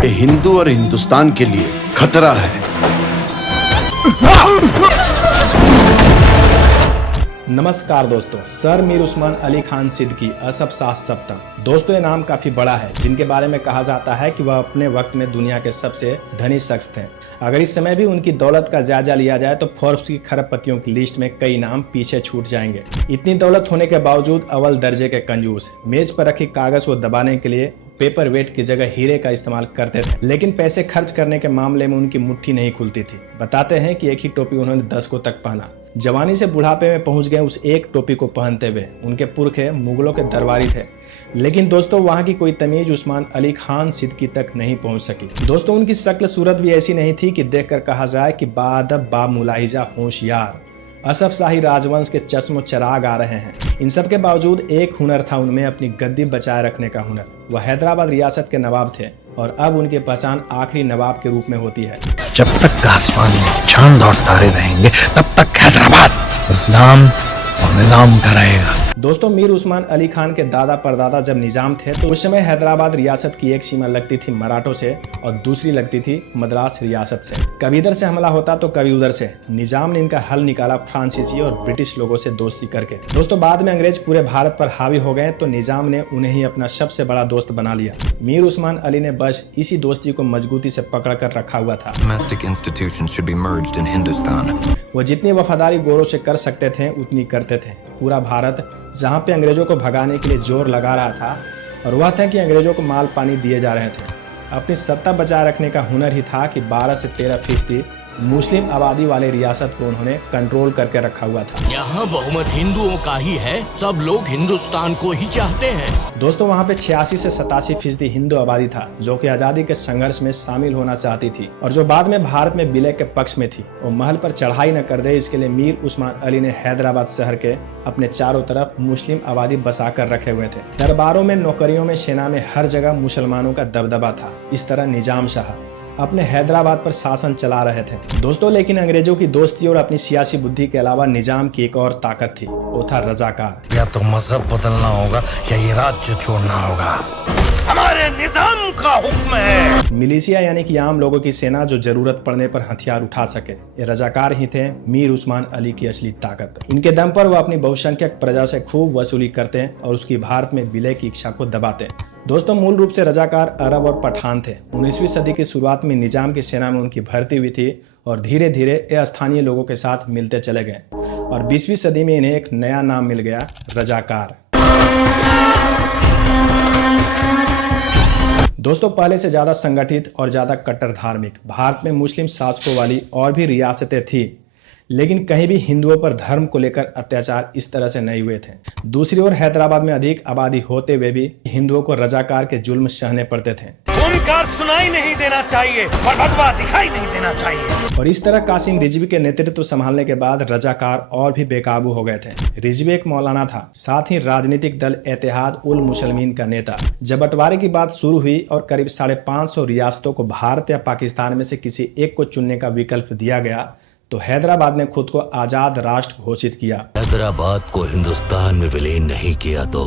ये हिंदू और हिंदुस्तान के लिए खतरा है। नमस्कार दोस्तों, सर मीर उस्मान अली खान सिद्दीकी असफ शाह सप्तम। दोस्तों ये नाम काफी बड़ा है, जिनके बारे में कहा जाता है कि वह अपने वक्त में दुनिया के सबसे धनी शख्स थे। अगर इस समय भी उनकी दौलत का जायजा लिया जाए तो फोर्ब्स की खरबपतियों की लिस्ट में कई नाम पीछे छूट जाएंगे। इतनी दौलत होने के बावजूद अव्वल दर्जे के कंजूस, मेज पर रखी कागज को दबाने के लिए पेपर वेट की जगह हीरे का इस्तेमाल करते थे, लेकिन पैसे खर्च करने के मामले में उनकी मुट्ठी नहीं खुलती थी। बताते हैं कि एक ही टोपी उन्होंने 10 को तक पहना। जवानी से बुढ़ापे में पहुंच गए उस एक टोपी को पहनते हुए। उनके पुरखे मुगलों के दरबारी थे, लेकिन दोस्तों वहां की कोई तमीज उस्मान अली खान सिद्दीकी तक नहीं पहुंच सकी। दोस्तों उनकी शक्ल सूरत भी ऐसी नहीं थी कि देखकर कहा जाए कि बाअदब बा मुलाहिजा होशियार। असफ शाही राजवंश के चश्मो चराग आ रहे हैं। इन सब के बावजूद एक हुनर था उनमें, अपनी गद्दी बचाए रखने का हुनर। वह हैदराबाद रियासत के नवाब थे और अब उनकी पहचान आखिरी नवाब के रूप में होती है। जब तक आसमान में चांद और तारे रहेंगे तब तक हैदराबाद इस्लाम और निजाम का रहेगा। दोस्तों मीर उस्मान अली खान के दादा परदादा जब निजाम थे तो उस समय हैदराबाद रियासत की एक सीमा लगती थी मराठों से और दूसरी लगती थी मद्रास रियासत से। कभी इधर से हमला होता तो कभी उधर से। निजाम ने इनका हल निकाला फ्रांसीसी और ब्रिटिश लोगों से दोस्ती करके। दोस्तों बाद में अंग्रेज पूरे भारत पर हावी हो गए तो निजाम ने उन्हें ही अपना सबसे बड़ा दोस्त बना लिया। मीर उस्मान अली ने बस इसी दोस्ती को मजबूती से पकड़ कर रखा हुआ था। वो जितनी वफादारी गोरों से कर सकते थे उतनी करते थे। पूरा भारत जहाँ पे अंग्रेजों को भगाने के लिए जोर लगा रहा था और वह था कि अंग्रेजों को माल पानी दिए जा रहे थे। अपनी सत्ता बचाए रखने का हुनर ही था कि 12 से 13% मुस्लिम आबादी वाले रियासत को उन्होंने कंट्रोल करके रखा हुआ था। यहाँ बहुमत हिंदुओं का ही है, सब लोग हिंदुस्तान को ही चाहते हैं। दोस्तों वहाँ पे 86 से 87% हिंदू आबादी था जो कि आजादी के संघर्ष में शामिल होना चाहती थी और जो बाद में भारत में विलय के पक्ष में थी। वो महल पर चढ़ाई न कर दे, इसके लिए मीर उस्मान अली ने हैदराबाद शहर के अपने चारों तरफ मुस्लिम आबादी बसा कर रखे हुए थे। दरबारों में, नौकरियों में, सेना में, हर जगह मुसलमानों का दबदबा था। इस तरह निजाम शाह अपने हैदराबाद पर शासन चला रहे थे। दोस्तों लेकिन अंग्रेजों की दोस्ती और अपनी सियासी बुद्धि के अलावा निजाम की एक और ताकत थी, वो था रजाकार। या तो मजहब बदलना होगा या ये राज्य छोड़ना होगा, हमारे निजाम का हुक्म है। मिलिशिया यानी कि आम लोगों की सेना जो जरूरत पड़ने पर हथियार उठा सके। ये रजाकार ही थे मीर उस्मान अली की असली ताकत। इनके दम पर वो अपनी बहुसंख्यक प्रजा से खूब वसूली करते और उसकी भारत में विलय की इच्छा को दबाते। दोस्तों मूल रूप से रजाकार अरब और पठान थे। 19वीं सदी की शुरुआत में निजाम की सेना में उनकी भर्ती हुई थी और धीरे धीरे ये स्थानीय लोगों के साथ मिलते चले गए और 20वीं सदी में इन्हें एक नया नाम मिल गया, रजाकार। दोस्तों पहले से ज्यादा संगठित और ज्यादा कट्टर धार्मिक भारत में मुस्लिम शासकों वाली और भी रियासतें थी, लेकिन कहीं भी हिंदुओं पर धर्म को लेकर अत्याचार इस तरह से नहीं हुए थे। दूसरी ओर हैदराबाद में अधिक आबादी होते हुए भी हिंदुओं को रजाकार के जुल्म सहने पड़ते थे। ओंकार सुनाई नहीं देना चाहिए और भगवा दिखाई नहीं देना चाहिए। और इस तरह कासिम रिजवी के नेतृत्व संभालने के बाद रजाकार और भी बेकाबू हो गए थे। रिजवी एक मौलाना था, साथ ही राजनीतिक दल इत्तेहाद उल मुसलमीन का नेता। जब बंटवारे की बात शुरू हुई और करीब 550 रियासतों को भारत या पाकिस्तान में से किसी एक को चुनने का विकल्प दिया गया तो हैदराबाद ने खुद को आजाद राष्ट्र घोषित किया। हैदराबाद को हिंदुस्तान में विलीन नहीं किया तो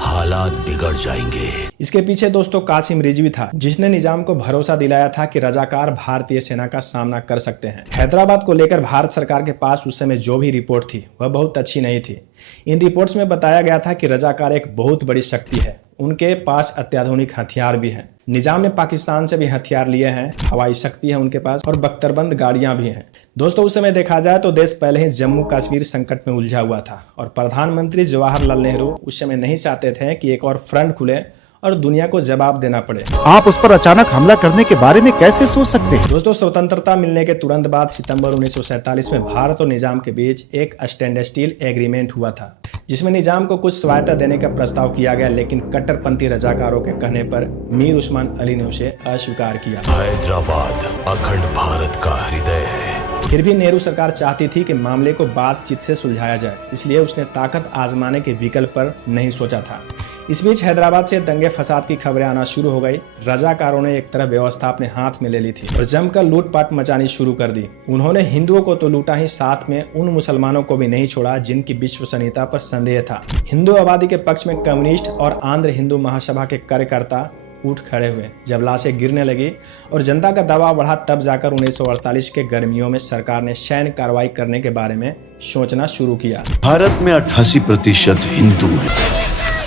हालात बिगड़ जाएंगे। इसके पीछे दोस्तों कासिम रिजवी था, जिसने निजाम को भरोसा दिलाया था कि रजाकार भारतीय सेना का सामना कर सकते हैं। हैदराबाद को लेकर भारत सरकार के पास उस समय जो भी रिपोर्ट थी वह बहुत अच्छी नहीं थी। इन रिपोर्ट्स में बताया गया था कि रजाकार एक बहुत बड़ी शक्ति है, उनके पास अत्याधुनिक हथियार भी हैं। निजाम ने पाकिस्तान से भी हथियार लिए हैं, हवाई शक्ति है उनके पास और बख्तरबंद गाड़ियां भी हैं। दोस्तों उस समय देखा जाए तो देश पहले ही जम्मू कश्मीर संकट में उलझा हुआ था और प्रधानमंत्री जवाहरलाल नेहरू उस समय नहीं चाहते थे कि एक और फ्रंट खुले और दुनिया को जवाब देना पड़े। आप उस पर अचानक हमला करने के बारे में कैसे सोच सकते हैं? दोस्तों स्वतंत्रता मिलने के तुरंत बाद सितंबर 1947 में भारत और निजाम के बीच एक स्टैंड स्टिल एग्रीमेंट हुआ था, जिसमें निजाम को कुछ स्वायत्ता देने का प्रस्ताव किया गया, लेकिन कट्टरपंथी रजाकारों के कहने पर मीर उस्मान अली ने उसे अस्वीकार किया। हैदराबाद अखंड भारत का हृदय है। फिर भी नेहरू सरकार चाहती थी कि मामले को बातचीत से सुलझाया जाए, इसलिए उसने ताकत आजमाने के विकल्प पर नहीं सोचा था। इस बीच हैदराबाद से दंगे फसाद की खबरें आना शुरू हो गई। रजाकारों ने एक तरह व्यवस्था अपने हाथ में ले ली थी और जमकर लूटपाट मचानी शुरू कर दी। उन्होंने हिंदुओं को तो लूटा ही, साथ में उन मुसलमानों को भी नहीं छोड़ा जिनकी विश्वसनीयता पर संदेह था। हिंदू आबादी के पक्ष में कम्युनिस्ट और आंध्र हिंदू महासभा के कार्यकर्ता उठ खड़े हुए। जब लाशें गिरने लगी और जनता का दबाव बढ़ा, तब जाकर 1948 के गर्मियों में सरकार ने सैन्य कार्रवाई करने के बारे में सोचना शुरू किया। भारत में 88% हिंदू हैं।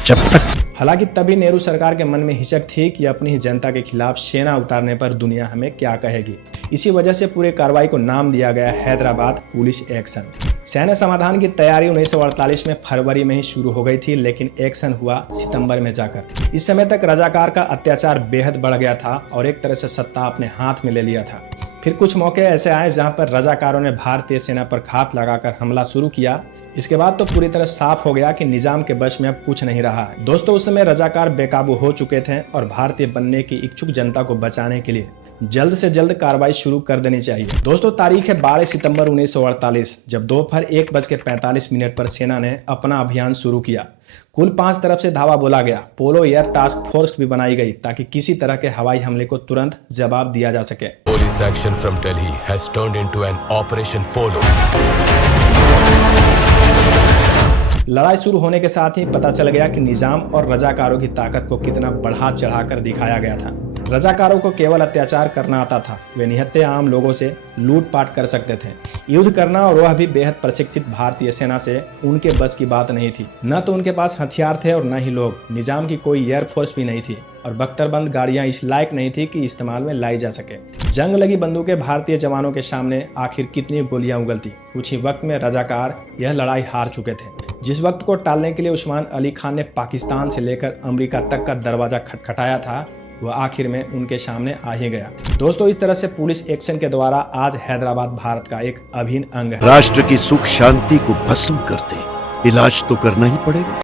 जब तक हालांकि तभी नेहरू सरकार के मन में हिचक थी कि अपनी ही जनता के खिलाफ सेना उतारने पर दुनिया हमें क्या कहेगी। इसी वजह से पूरे कार्रवाई को नाम दिया गया हैदराबाद पुलिस एक्शन। सैन्य समाधान की तैयारी 1948 में फरवरी में ही शुरू हो गई थी, लेकिन एक्शन हुआ सितंबर में जाकर। इस समय तक रजाकार का अत्याचार बेहद बढ़ गया था और एक तरह से सत्ता अपने हाथ में ले लिया था। फिर कुछ मौके ऐसे आए जहां पर रजाकारों ने भारतीय सेना पर घात लगाकर हमला शुरू किया। इसके बाद तो पूरी तरह साफ हो गया कि निजाम के बस में अब कुछ नहीं रहा है। दोस्तों, उस समय रजाकार बेकाबू हो चुके थे और भारतीय बनने की इच्छुक जनता को बचाने के लिए जल्द से जल्द कार्रवाई शुरू कर देनी चाहिए। दोस्तों, तारीख है 12 सितंबर 1948, जब दोपहर 1:45 पर सेना ने अपना अभियान शुरू किया। कुल 5 तरफ से धावा बोला गया। पोलो एयर टास्क फोर्स भी बनाई गई ताकि किसी तरह के हवाई हमले को तुरंत जवाब दिया जा सके। Police action from Delhi has turned into an Operation Polo. लड़ाई शुरू होने के साथ ही पता चल गया कि निजाम और रजाकारों की ताकत को कितना बढ़ा चढ़ाकर दिखाया गया था। रजाकारों को केवल अत्याचार करना आता था, वे निहत्थे आम लोगों से लूटपाट कर सकते थे। युद्ध करना, और वह भी बेहद प्रशिक्षित भारतीय सेना से, उनके बस की बात नहीं थी। न तो उनके पास हथियार थे और न ही लोग। निजाम की कोई एयरफोर्स भी नहीं थी और बख्तरबंद गाड़ियां इस लायक नहीं थी कि इस्तेमाल में लाई जा सके। जंग लगी बंदूकें भारतीय जवानों के सामने आखिर कितनी गोलियां उगलती। कुछ ही वक्त में रजाकार यह लड़ाई हार चुके थे। जिस वक्त को टालने के लिए उस्मान अली खान ने पाकिस्तान से लेकर अमेरिका तक का दरवाजा खटखटाया था, वह आखिर में उनके सामने आ ही गया। दोस्तों, इस तरह से पुलिस एक्शन के द्वारा आज हैदराबाद भारत का एक अभिन्न अंग है। राष्ट्र की सुख शांति को भस्म कर दे, इलाज तो करना ही पड़ेगा।